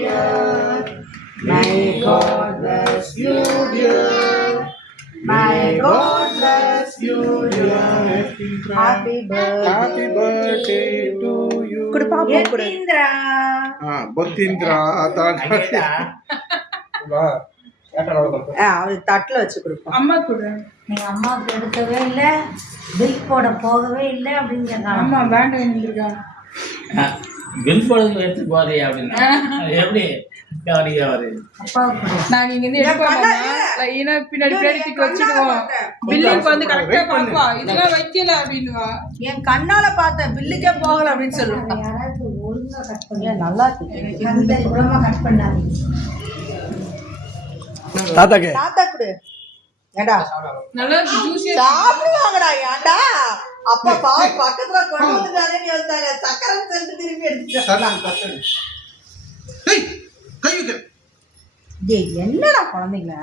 dear. May God bless you, dear. May God bless you, dear. Happy birthday to you. குடு பாப்பா குடு. யதீந்திரா. பத்தீந்திரா அவரு தட்டுல வச்சு கொடுப்போம். அம்மா குடு. நீங்க அம்மாவுக்கு எடுக்கவே இல்லை, பில் போட போகவே இல்லை அப்படின்னு சொன்னாங்க. அம்மா பேண்ட் வாங்கிருக்காங்க. பில் போட எடுத்து போதே அப்படின்னா எப்படி கவனிக்க வருது? நாங்க இங்க இருந்து எடுப்போம்னா பின்னாடி பேடிக்கு வச்சிடுவோம். பில்லுக்கு வந்து கரெக்டா பாப்பா இதெல்லாம் வைக்கல அப்படின்னுவா. என் கண்ணால பார்த்த பில்லுக்கே போகல அப்படின்னு சொல்லுவாங்க. யாராவது ஒழுங்கா கட் பண்ணி நல்லா இருக்கு. அந்த குளமா கட் பண்ணாங்க. தாத்தாக்கு தாத்தா குடு. ஏண்டா நல்லா ஜூஸியா சாப்பிடுவாங்கடா. ஏண்டா அப்பா பக்கத்துல கொண்டு வந்துட்டானே வந்தாங்க. சக்கரை சென்று திரும்பி எடுத்துட்டாங்க. என்னடா குழந்தைங்கள